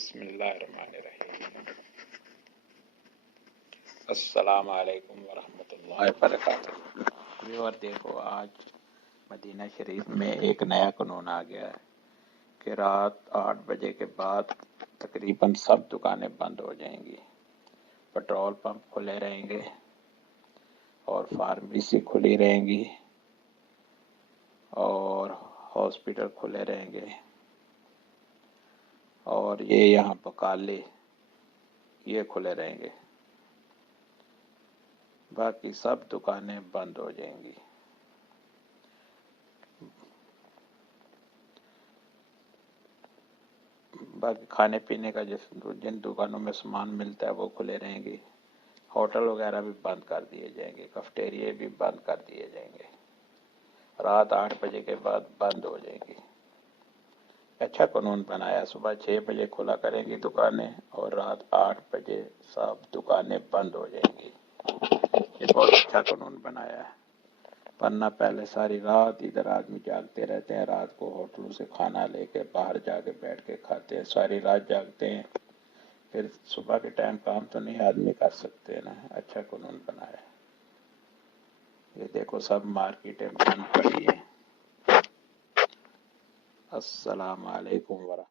بسم اللہ الرحمن الرحیم۔ السلام علیکم ورحمۃ اللہ وبرکاتہ۔ ویور دیکھو، آج مدینہ شریف میں ایک نیا قانون آ گیا ہے کہ رات 8 بجے کے بعد تقریباً سب دکانیں بند ہو جائیں گی، پیٹرول پمپ کھلے رہیں گے اور فارمیسی کھلی رہیں گی اور ہاسپٹل کھلے رہیں گے اور یہ یہاں بقالے یہ کھلے رہیں گے، باقی سب دکانیں بند ہو جائیں گی۔ باقی کھانے پینے کا جن دکانوں میں سامان ملتا ہے وہ کھلے رہیں گی، ہوٹل وغیرہ بھی بند کر دیے جائیں گے، کیفیٹیریا بھی بند کر دیے جائیں گے، رات 8 بجے کے بعد بند ہو جائیں گی۔ اچھا قانون بنایا، صبح 6 بجے کھلا کریں گی دکانیں اور رات 8 بجے سب دکانیں بند ہو جائیں گی۔ یہ بہت اچھا قانون بنایا ہے، ورنہ پہلے ساری رات ادھر آدمی جاگتے رہتے ہیں، رات کو ہوٹلوں سے کھانا لے کے باہر جا کے بیٹھ کے کھاتے ہیں، ساری رات جاگتے ہیں، پھر صبح کے ٹائم کام تو نہیں آدمی کر سکتے نا۔ اچھا قانون بنایا ہے۔ یہ دیکھو سب مارکیٹیں بند پڑی ہیں۔ السلام علیکم ورحمۃ اللہ۔